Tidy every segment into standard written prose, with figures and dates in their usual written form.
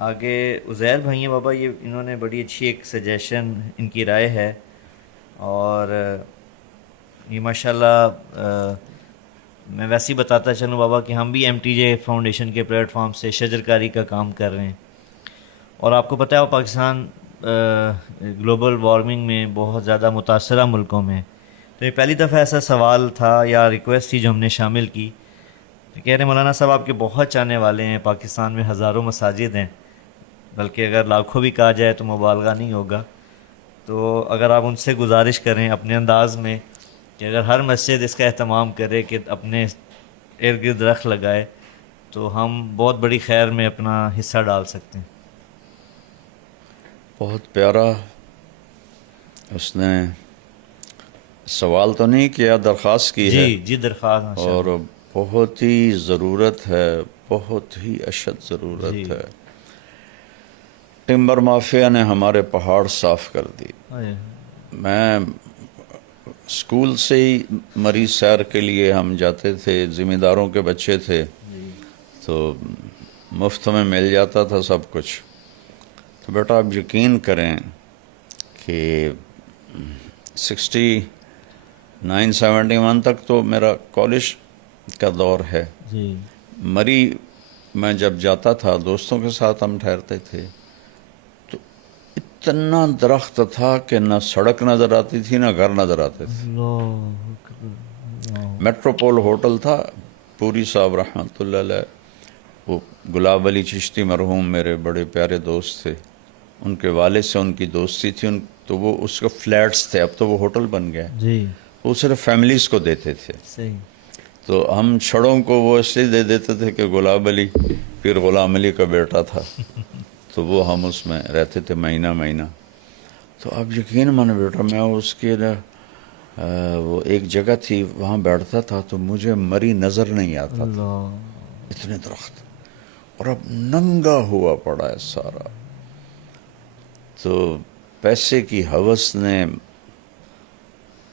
آگے عزیر بھائی ہیں بابا، یہ انہوں نے بڑی اچھی ایک سجیشن، ان کی رائے ہے، اور یہ ماشاءاللہ میں ویسے ہی بتاتا چلوں بابا کہ ہم بھی ایم ٹی جے فاؤنڈیشن کے پلیٹ فارم سے شجرکاری کا کام کر رہے ہیں، اور آپ کو پتہ ہے پاکستان گلوبل وارمنگ میں بہت زیادہ متاثرہ ملکوں میں، تو یہ پہلی دفعہ ایسا سوال تھا یا ریکویسٹ تھی جو ہم نے شامل کی، تو کہہ رہے مولانا صاحب آپ کے بہت چاہنے والے ہیں، پاکستان میں ہزاروں مساجد ہیں، بلکہ اگر لاکھوں بھی کہا جائے تو مبالغہ نہیں ہوگا، تو اگر آپ ان سے گزارش کریں اپنے انداز میں کہ اگر ہر مسجد اس کا اہتمام کرے کہ اپنے ارد گرد درخت لگائے، تو ہم بہت بڑی خیر میں اپنا حصہ ڈال سکتے ہیں۔ بہت پیارا اس نے سوال تو نہیں کیا، درخواست کی جی ہے، جی، درخواست ماشاء اور اللہ۔ بہت ہی ضرورت ہے، بہت ہی اشد ضرورت جی، ہے۔ ٹمبر مافیا نے ہمارے پہاڑ صاف کر دی۔ آئے، میں اسکول سے ہی مریض سیر کے لیے ہم جاتے تھے، ذمہ داروں کے بچے تھے، جی تو مفت میں مل جاتا تھا سب کچھ۔ تو بیٹا آپ یقین کریں کہ 69-71 تک تو میرا کالج کا دور ہے۔ جی مری میں جب جاتا تھا دوستوں کے ساتھ ہم ٹھہرتے تھے، تو اتنا درخت تھا کہ نہ سڑک نظر آتی تھی نہ گھر نظر آتے تھے۔ اللہ اکبر، اللہ، میٹروپول ہوٹل تھا، پوری صاحب رحمۃ اللہ علیہ، وہ گلاب علی چشتی مرحوم میرے بڑے پیارے دوست تھے، ان کے والد سے ان کی دوستی تھی، تو وہ اس کے فلیٹس تھے، اب تو وہ ہوٹل بن گئے، جی وہ صرف فیملیز کو دیتے تھے۔ صحیح، تو ہم چھڑوں کو وہ اس لیے دے دیتے تھے کہ گلاب علی پھر غلام علی کا بیٹا تھا، تو وہ ہم اس میں رہتے تھے مہینہ مہینہ۔ تو اب یقین مانے بیٹا، میں اس کے وہ ایک جگہ تھی وہاں بیٹھتا تھا تو مجھے مری نظر نہیں آتا تھا، اللہ، اتنے درخت، اور اب ننگا ہوا پڑا ہے سارا۔ تو پیسے کی ہوس نے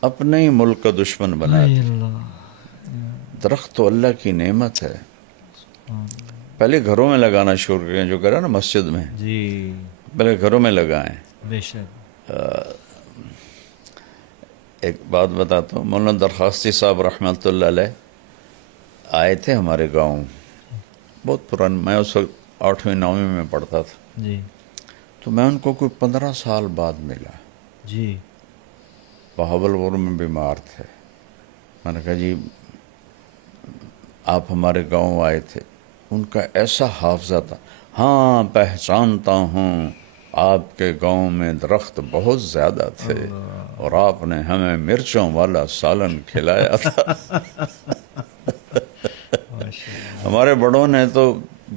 اپنے ہی ملک کا دشمن بنا ہائے دی۔ اللہ، درخت تو اللہ کی نعمت ہے، سبحان اللہ، پہلے گھروں میں لگانا شروع کریں، جو کرا نا مسجد میں، جی پہلے گھروں میں لگائیں۔ بے شک، ایک بات بتاتا ہوں، مولانا درخواستی صاحب رحمۃ اللہ علیہ آئے تھے ہمارے گاؤں، بہت پرانے، میں اس وقت 8ویں 9ویں میں پڑھتا تھا، جی تو میں ان کو کوئی 15 سال بعد ملا، جی بہاولپور میں بیمار تھے۔ میں نے کہا جی آپ ہمارے گاؤں آئے تھے، ان کا ایسا حافظہ تھا، ہاں پہچانتا ہوں، آپ کے گاؤں میں درخت بہت زیادہ تھے اللہ، اور آپ نے ہمیں مرچوں والا سالن کھلایا تھا۔ ماشاء اللہ، ہمارے بڑوں نے تو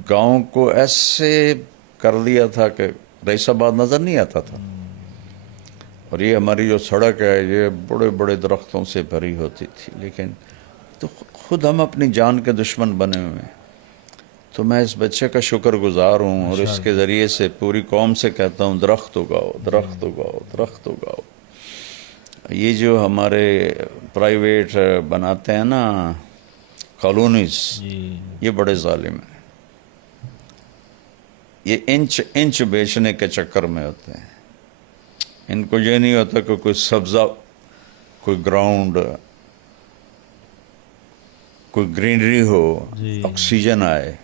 گاؤں کو ایسے کر دیا تھا کہ رئیس آباد نظر نہیں آتا تھا، اور یہ ہماری جو سڑک ہے یہ بڑے بڑے درختوں سے بھری ہوتی تھی، لیکن تو خود ہم اپنی جان کے دشمن بنے ہوئے ہیں۔ تو میں اس بچے کا شکر گزار ہوں، اور ماشاء اس کے اللہ، ذریعے سے پوری قوم سے کہتا ہوں درخت اگاؤ، جی درخت اگاؤ، درخت اگاؤ۔ یہ جو ہمارے پرائیویٹ بناتے ہیں نا کالونیز، جی یہ بڑے ظالم ہیں، یہ انچ انچ بیچنے کے چکر میں ہوتے ہیں، ان کو یہ نہیں ہوتا کہ کوئی سبزہ، کوئی گراؤنڈ، کوئی گرینری ہو، جی آکسیجن آئے۔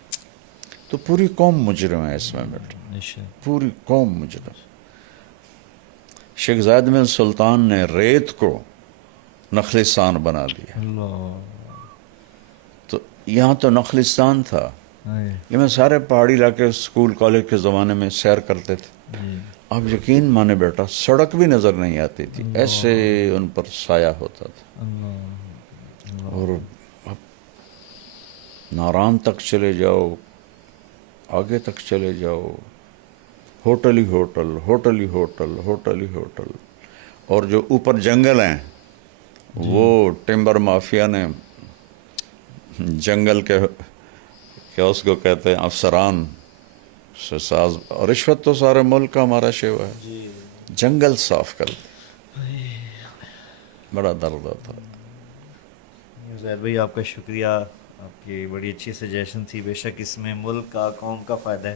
تو پوری قوم مجرم ہے اس میں بیٹا، بے شک، پوری قوم مجرم۔ شیخ زاید بن سلطان نے ریت کو نخلستان بنا دیا، اللہ، تو یہاں تو نخلستان تھا، ہائے، یہ میں سارے پہاڑی علاقے اسکول کالج کے زمانے میں سیر کرتے تھے۔ جی اب یقین مانے بیٹا سڑک بھی نظر نہیں آتی تھی، ایسے اللہ، ان پر سایہ ہوتا تھا۔ اللہ، اللہ، اور اب ناران تک چلے جاؤ، آگے تک چلے جاؤ، ہوٹل ہی ہوٹل، ہوٹل ہی ہوٹل، ہوٹل ہی ہوٹل، اور جو اوپر جنگل ہیں جی وہ ٹمبر مافیا نے جنگل کے کیا اس کو کہتے ہیں افسران سے ساز، اور رشوت تو سارے ملک کا ہمارا شیوا ہے، جی، جنگل صاف کر دی، بڑا درد ہوتا ہے۔ زید بھائی آپ کا شکریہ، آپ کی بڑی اچھی سجیشن تھی، بے شک اس میں ملک کا، قوم کا فائدہ ہے۔